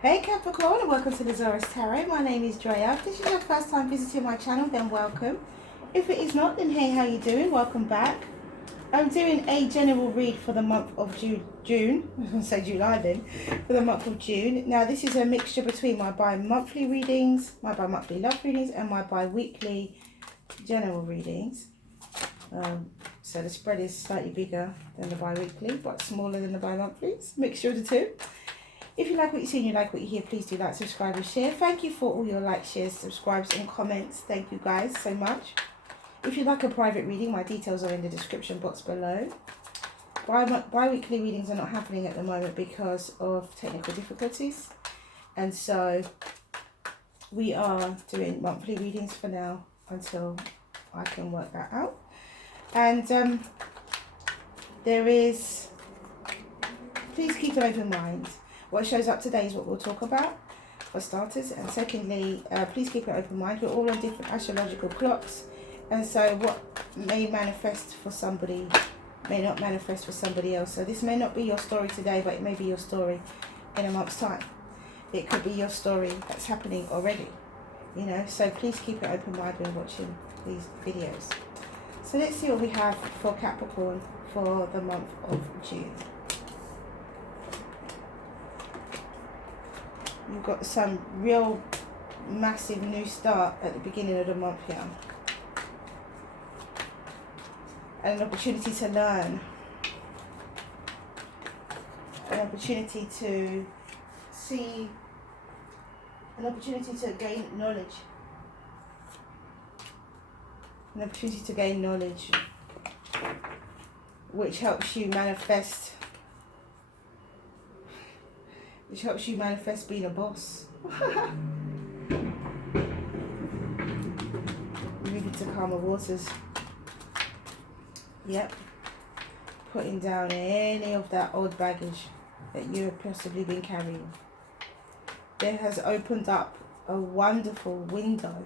Hey Capricorn, and welcome to the Zarious Tarot. My name is Drea. If this is your first time visiting my channel, then welcome. If it is not, then hey, how you doing? Welcome back. I'm doing a general read for the month of June. I was going to say July then. For the month of June. Now this is a mixture between my bi-monthly readings, my bi-monthly love readings, and my bi-weekly general readings. So the spread is slightly bigger than the bi-weekly, but smaller than the bi-monthlies. Mixture of the two. If you like what you see and you like what you hear, please do like, subscribe and share. Thank you for all your likes, shares, subscribes and comments. Thank you guys so much. If you'd like a private reading, my details are in the description box below. Bi-weekly readings are not happening at the moment because of technical difficulties. And so we are doing monthly readings for now until I can work that out. And please keep an open mind. What shows up today is what we'll talk about, for starters. And secondly, please keep an open mind. We're all on different astrological clocks. And so what may manifest for somebody may not manifest for somebody else. So this may not be your story today, but it may be your story in a month's time. It could be your story that's happening already, you know. So please keep an open mind when watching these videos. So let's see what we have for Capricorn for the month of June. You've got some real massive new start at the beginning of the month here. And an opportunity to learn. An opportunity to see. An opportunity to gain knowledge. An opportunity to gain knowledge. Which helps you manifest. Which helps you manifest being a boss. Moving to calmer waters. Yep. Putting down any of that old baggage that you have possibly been carrying. There has opened up a wonderful window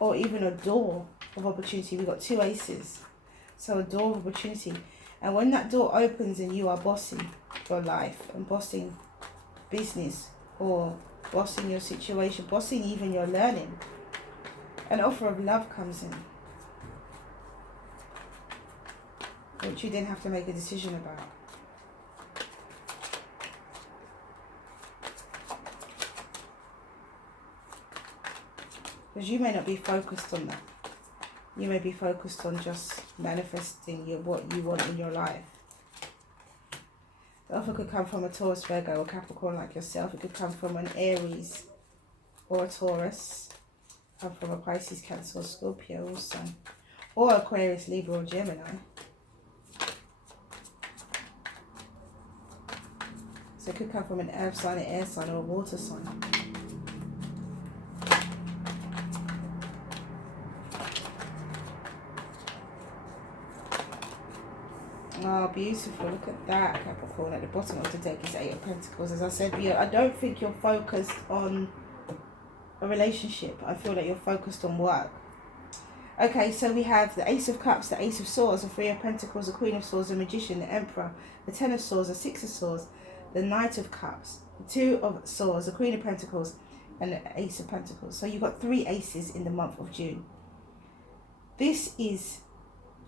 or even a door of opportunity. We've got two aces. So a door of opportunity. And when that door opens and you are bossing your life and bossing business or bossing your situation, bossing even your learning, an offer of love comes in, which you then have to make a decision about. Because you may not be focused on that. You may be focused on just manifesting what you want in your life. The offer could come from a Taurus, Virgo or Capricorn like yourself. It could come from an Aries or a Taurus. Come from a Pisces, Cancer or Scorpio also. Or Aquarius, Libra or Gemini. So it could come from an earth sign, an air sign or a water sign. Oh, beautiful. Look at that, Capricorn. At the bottom of the deck is Eight of Pentacles. As I said, I don't think you're focused on a relationship. I feel that you're focused on work. Okay, so we have the Ace of Cups, the Ace of Swords, the Three of Pentacles, the Queen of Swords, the Magician, the Emperor, the Ten of Swords, the Six of Swords, the Knight of Cups, the Two of Swords, the Queen of Pentacles, and the Ace of Pentacles. So you've got three aces in the month of June. This is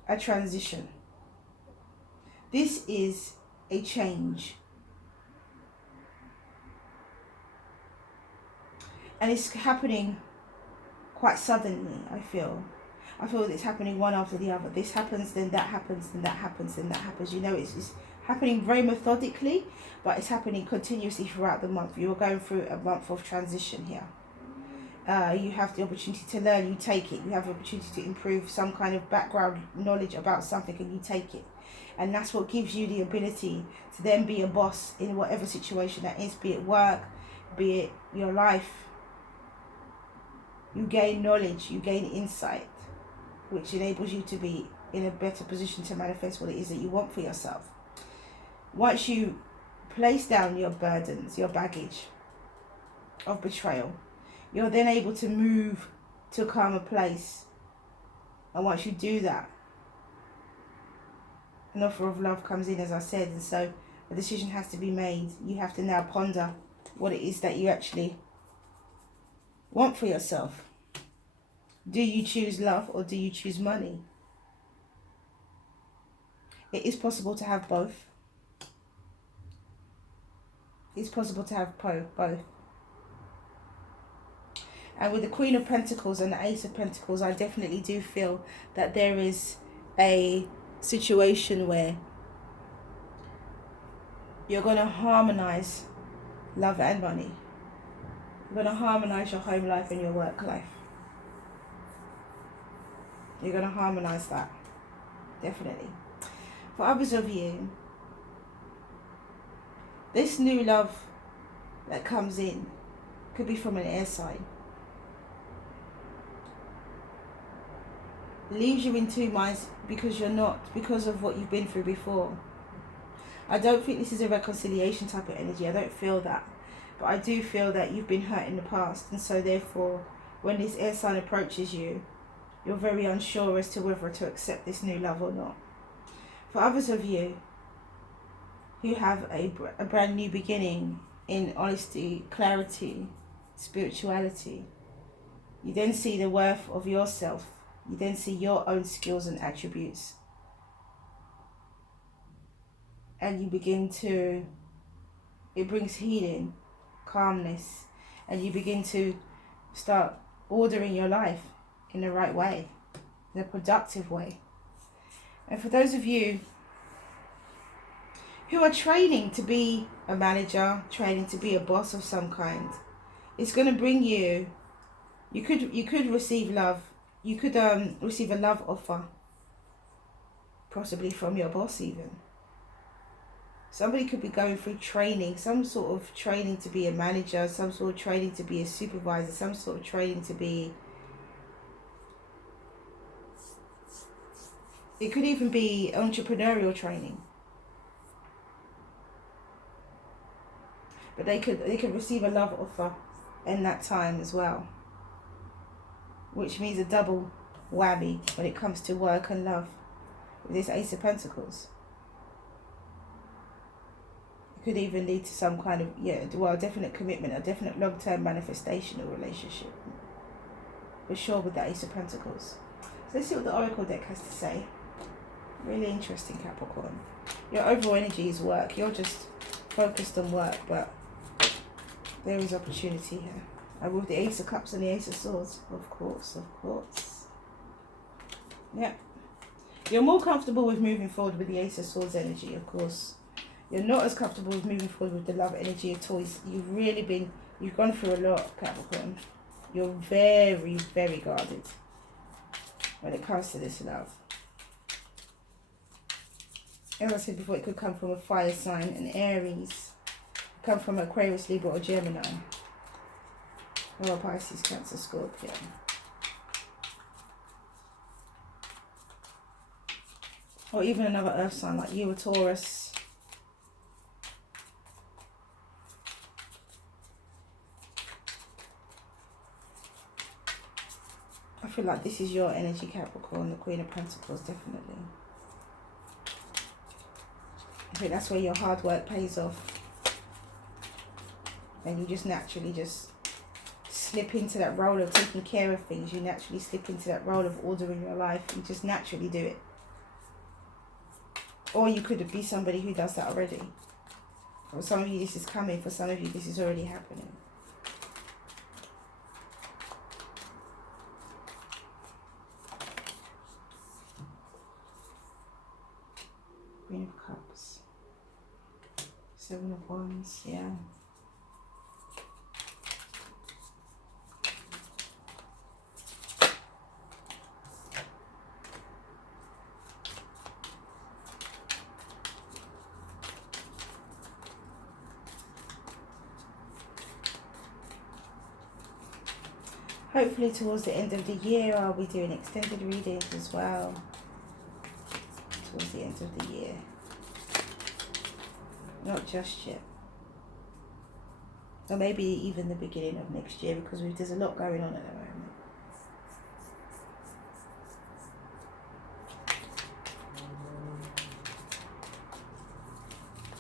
a transition. This is a change. And it's happening quite suddenly, I feel. I feel it's happening one after the other. This happens, then that happens, then that happens, then that happens. You know, it's happening very methodically, but it's happening continuously throughout the month. You are going through a month of transition here. You have the opportunity to learn, you take it. You have the opportunity to improve some kind of background knowledge about something and you take it. And that's what gives you the ability to then be a boss in whatever situation that is, be it work, be it your life. You gain knowledge, you gain insight, which enables you to be in a better position to manifest what it is that you want for yourself. Once you place down your burdens, your baggage of betrayal, you're then able to move to a calmer place. And once you do that, an offer of love comes in, as I said, and so a decision has to be made. You have to now ponder what it is that you actually want for yourself. Do you choose love or do you choose money? It is possible to have both. It's possible to have both. And with the Queen of Pentacles and the Ace of Pentacles, I definitely do feel that there is a situation where you're going to harmonize love and money. You're going to harmonize your home life and your work life. You're going to harmonize that. Definitely. For others of you, this new love that comes in could be from an air sign. Leaves you in two minds because because of what you've been through before. I don't think this is a reconciliation type of energy. I don't feel that. But I do feel that you've been hurt in the past. And so therefore, when this air sign approaches you, you're very unsure as to whether to accept this new love or not. For others of you who have a brand new beginning in honesty, clarity, spirituality, you then see the worth of yourself. You then see your own skills and attributes. And you begin to, it brings healing, calmness, and you begin to start ordering your life in the right way, in a productive way. And for those of you who are training to be a manager, training to be a boss of some kind, it's going to bring you, you could receive love. You could receive a love offer, possibly from your boss even. Somebody could be going through training, some sort of training to be a manager, some sort of training to be a supervisor, some sort of training to be... It could even be entrepreneurial training. But they could receive a love offer in that time as well. Which means a double whammy when it comes to work and love. With this Ace of Pentacles. It could even lead to some kind of, definite commitment, a definite long-term manifestation or relationship. For sure with the Ace of Pentacles. So let's see what the Oracle deck has to say. Really interesting, Capricorn. Your overall energy is work. You're just focused on work, but there is opportunity here. And with the Ace of Cups and the Ace of Swords, of course. Yeah. You're more comfortable with moving forward with the Ace of Swords energy, of course. You're not as comfortable with moving forward with the love energy at all. You've gone through a lot, Capricorn. You're very, very guarded when it comes to this love. As I said before, it could come from a fire sign, an Aries. Come from Aquarius, Libra, or Gemini. Or Pisces, Cancer, Scorpio. Or even another earth sign like you, or Taurus. I feel like this is your energy, Capricorn, the Queen of Pentacles, definitely. I think that's where your hard work pays off. And you just naturally slip into that role of taking care of things. You naturally slip into that role of ordering your life. You just naturally do it. Or you could be somebody who does that already. For some of you this is coming. For some of you this is already happening. Queen of Cups. Seven of Wands, yeah. Hopefully towards the end of the year I'll be doing extended readings as well. Towards the end of the year. Not just yet. Or maybe even the beginning of next year, because there's a lot going on at the moment.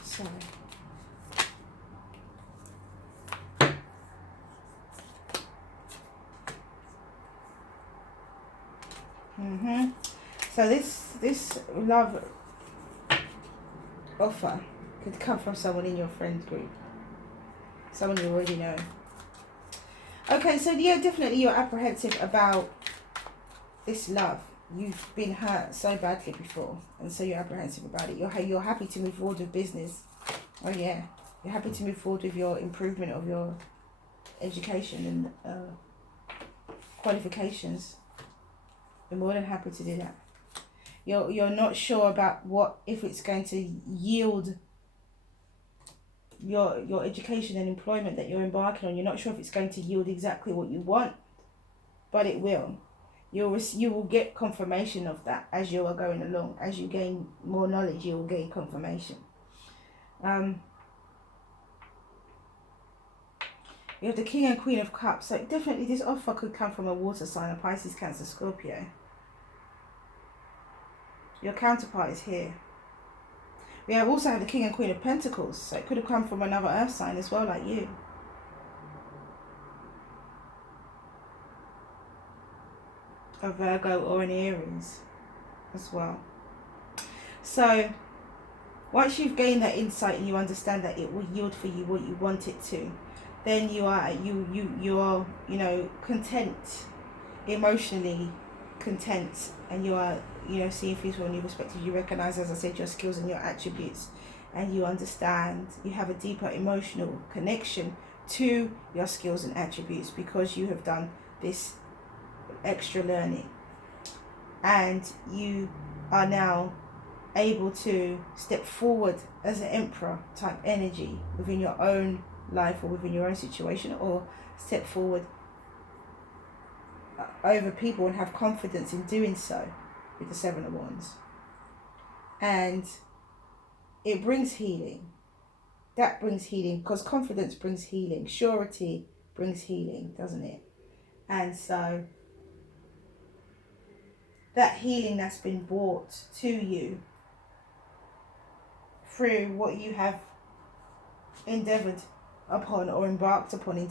So So this love offer could come from someone in your friend group, someone you already know. Okay, so yeah, definitely you're apprehensive about this love. You've been hurt so badly before, and so you're apprehensive about it. You're happy to move forward with business. Oh yeah, you're happy to move forward with your improvement of your education and qualifications. You're more than happy to do that. You're not sure about if it's going to yield your education and employment that you're embarking on. You're not sure if it's going to yield exactly what you want, but it will. You will get confirmation of that as you are going along. As you gain more knowledge, you will gain confirmation. You have the King and Queen of Cups. So definitely this offer could come from a water sign, a Pisces, Cancer, Scorpio. Your counterpart is here. We also have the King and Queen of Pentacles. So it could have come from another earth sign as well, like you. A Virgo or an Aries as well. So once you've gained that insight and you understand that it will yield for you what you want it to, then you are content, emotionally content, and you are seeing things from a new perspective. You recognize, as I said, your skills and your attributes, and you understand, you have a deeper emotional connection to your skills and attributes because you have done this extra learning, and you are now able to step forward as an emperor type energy within your own life or within your own situation, or step forward over people and have confidence in doing so with the Seven of Wands. And it brings healing. That brings healing, because confidence brings healing. Surety brings healing, doesn't it? And so that healing that's been brought to you through what you have endeavoured upon or embarked upon, it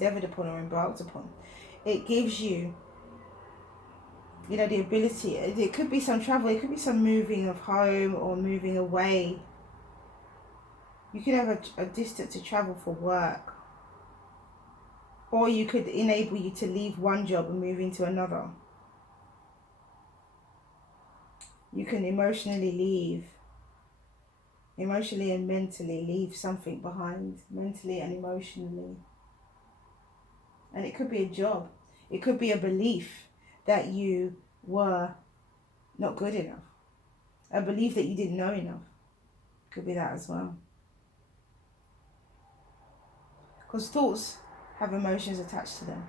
gives you, the ability. It could be some travel, it could be some moving of home or moving away. You could have a distance to travel for work, or you could enable you to leave one job and move into another. You can emotionally and mentally leave something behind, mentally and emotionally. And it could be a job. It could be a belief that you were not good enough. A belief that you didn't know enough. Could be that as well. Because thoughts have emotions attached to them.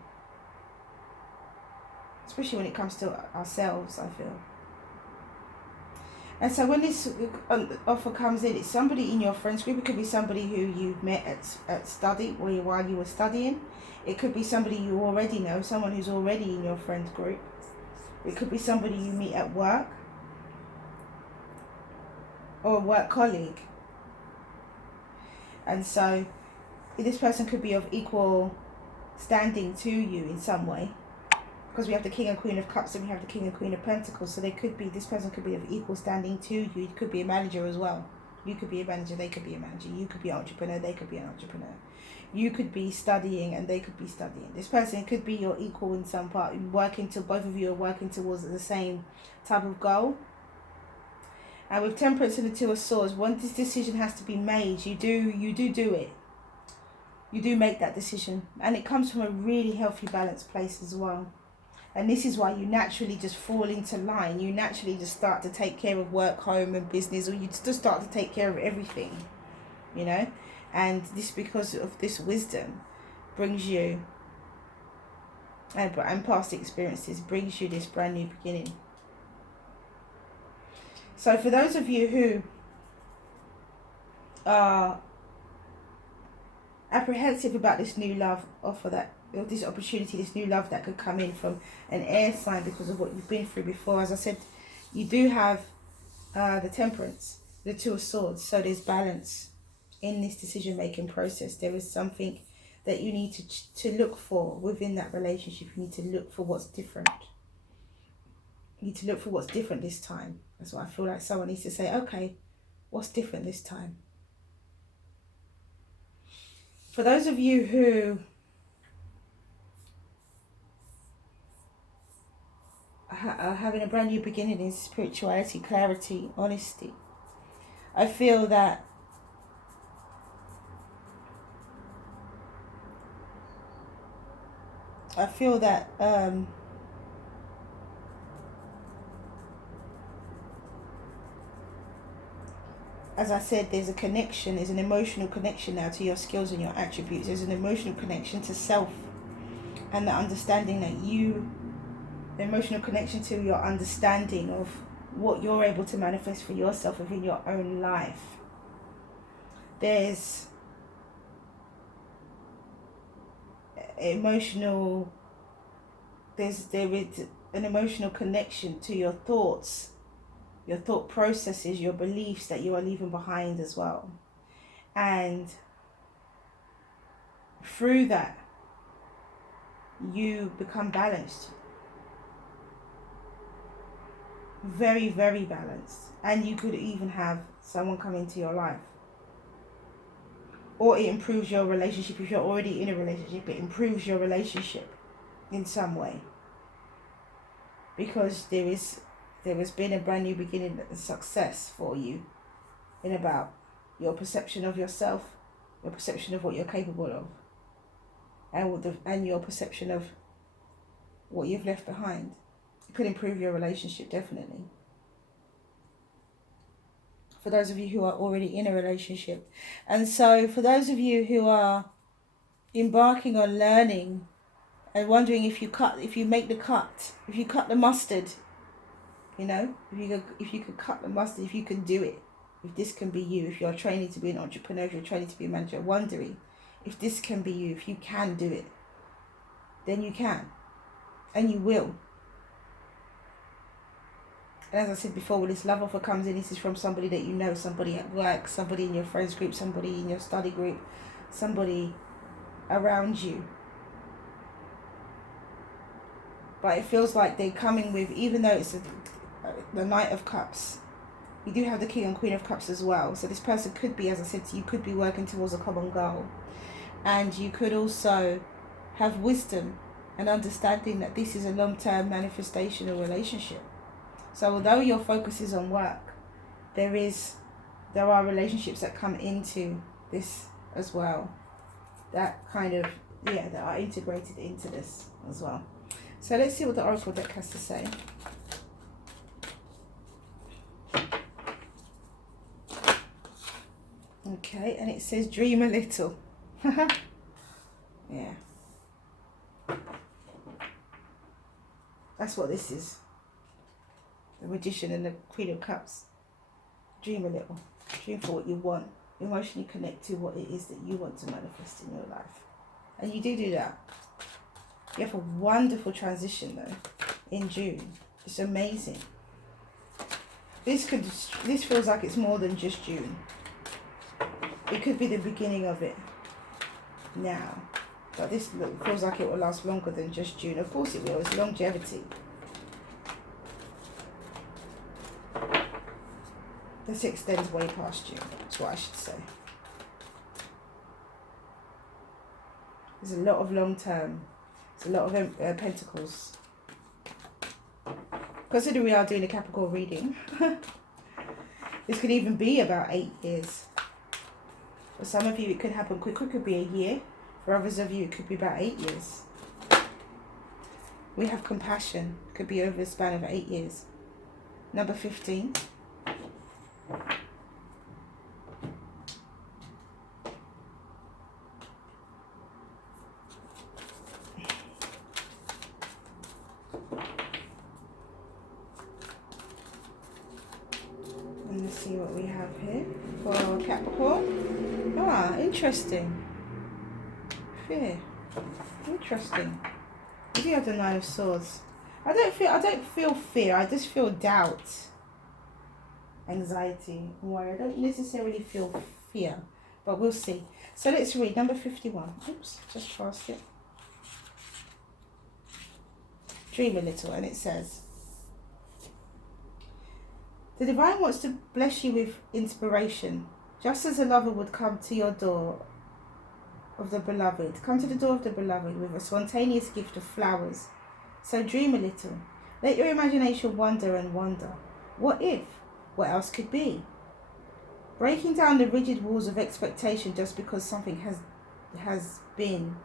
Especially when it comes to ourselves, I feel. And so when this offer comes in, it's somebody in your friends group. It could be somebody who you met at study while you were studying. It could be somebody you already know, someone who's already in your friends group. It could be somebody you meet at work or a work colleague. And so this person could be of equal standing to you in some way. Because we have the King and Queen of Cups and we have the King and Queen of Pentacles. So this person could be of equal standing to you. It could be a manager as well. You could be a manager, they could be a manager. You could be an entrepreneur, they could be an entrepreneur. You could be studying and they could be studying. This person could be your equal in some part. Both of you are working towards the same type of goal. And with Temperance and the Two of Swords, once this decision has to be made, you do it. You do make that decision. And it comes from a really healthy, balanced place as well. And this is why you naturally just fall into line. You naturally just start to take care of work, home and business, or you just start to take care of everything, And this, because of this wisdom, brings you, and past experiences, brings you this brand new beginning. So for those of you who are apprehensive about this new love offer, this opportunity, this new love that could come in from an air sign because of what you've been through before. As I said, you do have the Temperance, the Two of Swords, so there's balance in this decision-making process. There is something that you need to look for within that relationship. You need to look for what's different. You need to look for what's different this time. That's what I feel like someone needs to say, okay, what's different this time? For those of you who are having a brand new beginning in spirituality, clarity, honesty, I feel that as I said, there's a connection, there's an emotional connection now to your skills and your attributes. There's an emotional connection to self and the understanding that the emotional connection to your understanding of what you're able to manifest for yourself within your own life. There's there is an emotional connection to your thoughts, your thought processes, your beliefs that you are leaving behind as well. And through that, you become balanced. Very, very balanced. And you could even have someone come into your life. Or it improves your relationship. If you're already in a relationship, it improves your relationship in some way. Because there has been a brand new beginning of success for you in about your perception of yourself, your perception of what you're capable of, and your perception of what you've left behind. It could improve your relationship, definitely. For those of you who are already in a relationship. And so for those of you who are embarking on learning and wondering if you cut the mustard, you know, if you could cut the mustard, if you can do it, if this can be you, if you're training to be an entrepreneur, if you're training to be a manager, wondering if this can be you, if you can do it, then you can, and you will. And as I said before, when this love offer comes in, this is from somebody that you know, somebody at work, somebody in your friends group, somebody in your study group, somebody around you. But it feels like they're coming with, even though it's the Knight of Cups, you do have the King and Queen of Cups as well. So this person could be, as I said to you, could be working towards a common goal. And you could also have wisdom and understanding that this is a long-term manifestation or relationship. So although your focus is on work, there are relationships that come into this as well. That are integrated into this as well. So let's see what the Oracle deck has to say. Okay, and it says dream a little. Yeah. That's what this is. The Magician and the Queen of Cups. Dream a little. Dream for what you want. Emotionally connect to what it is that you want to manifest in your life. And you do that. You have a wonderful transition though in June. It's amazing. This feels like it's more than just June. It could be the beginning of it now. But this feels like it will last longer than just June. Of course it will. It's longevity. This extends way past June. That's what I should say. There's a lot of long term. There's a lot of pentacles. Considering we are doing a Capricorn reading, this could even be about 8 years. For some of you, it could happen quicker. It could be a year. For others of you, it could be about 8 years. We have compassion. It could be over a span of 8 years. Number 15. And let's see what we have here for Capricorn. Ah, interesting. Fear. Interesting. Maybe you have the Nine of Swords. I don't feel fear. I just feel doubt, anxiety, worry. I don't necessarily feel fear, but we'll see. So let's read number 51. Oops, just passed it. Dream a little, and it says, The divine wants to bless you with inspiration, just as a lover would come to your door of the beloved. Come to the door of the beloved with a spontaneous gift of flowers. So dream a little. Let your imagination wander and wonder. What if? What else could be? Breaking down the rigid walls of expectation just because something has been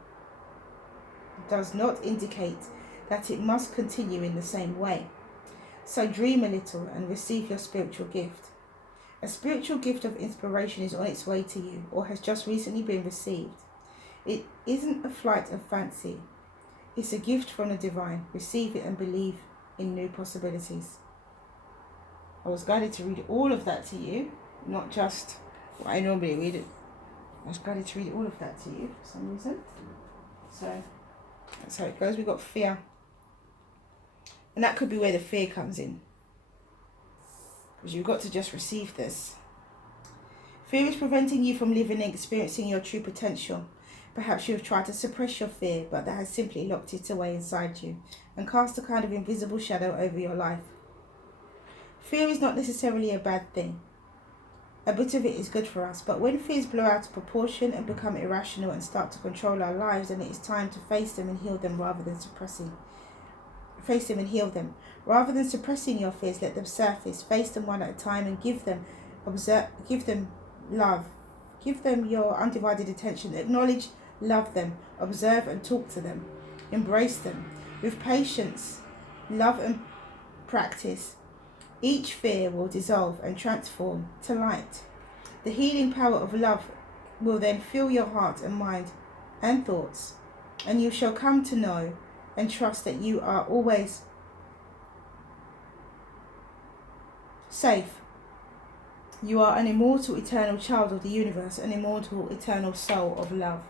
does not indicate that it must continue in the same way. So dream a little and receive your spiritual gift. A spiritual gift of inspiration is on its way to you or has just recently been received. It isn't a flight of fancy. It's a gift from the divine. Receive it and believe in new possibilities. I was guided to read all of that to you, not just what I normally read it. I was guided to read all of that to you for some reason. So that's how it goes. We've got fear. And that could be where the fear comes in. Because you've got to just receive this. Fear is preventing you from living and experiencing your true potential. Perhaps you have tried to suppress your fear, but that has simply locked it away inside you and cast a kind of invisible shadow over your life. Fear is not necessarily a bad thing. A bit of it is good for us, but when fears blow out of proportion and become irrational and start to control our lives, then it is time to face them and heal them rather than suppressing. Face them and heal them. Rather than suppressing your fears, let them surface. Face them one at a time and give them love. Give them your undivided attention. Acknowledge, love them, observe and talk to them. Embrace them. With patience, love and practice, each fear will dissolve and transform to light. The healing power of love will then fill your heart and mind and thoughts, and you shall come to know and trust that you are always safe. You are an immortal, eternal child of the universe, an immortal, eternal soul of love.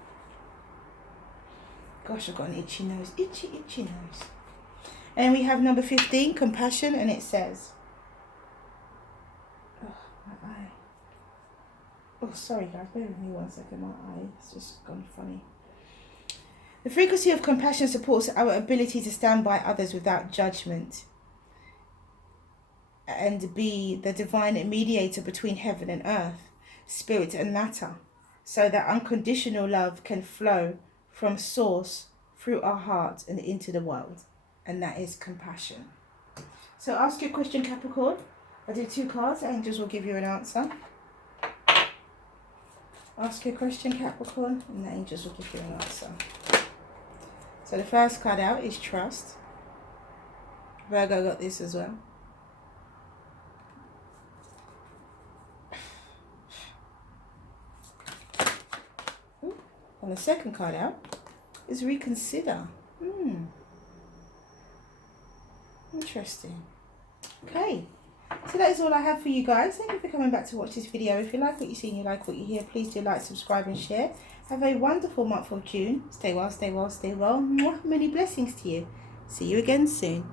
Gosh, I've got an itchy nose. Itchy, itchy nose. And we have number 15, compassion, and it says... Oh, my eye. Oh, sorry guys, bear with me 1 second. My eye has just gone funny. The frequency of compassion supports our ability to stand by others without judgment and be the divine mediator between heaven and earth, spirit and matter, so that unconditional love can flow from source through our heart and into the world. And that is compassion. So ask your question, Capricorn. I do 2 cards. Angels will give you an answer. Ask your question, Capricorn, and the angels will give you an answer. So the first card out is trust. Virgo got this as well. Ooh. And the second card out is reconsider. Interesting. Okay. So that is all I have for you guys. Thank you for coming back to watch this video. If you like what you see and you like what you hear, please do like, subscribe and share. Have a wonderful month of June. Stay well, stay well, stay well. Mwah. Many blessings to you. See you again soon.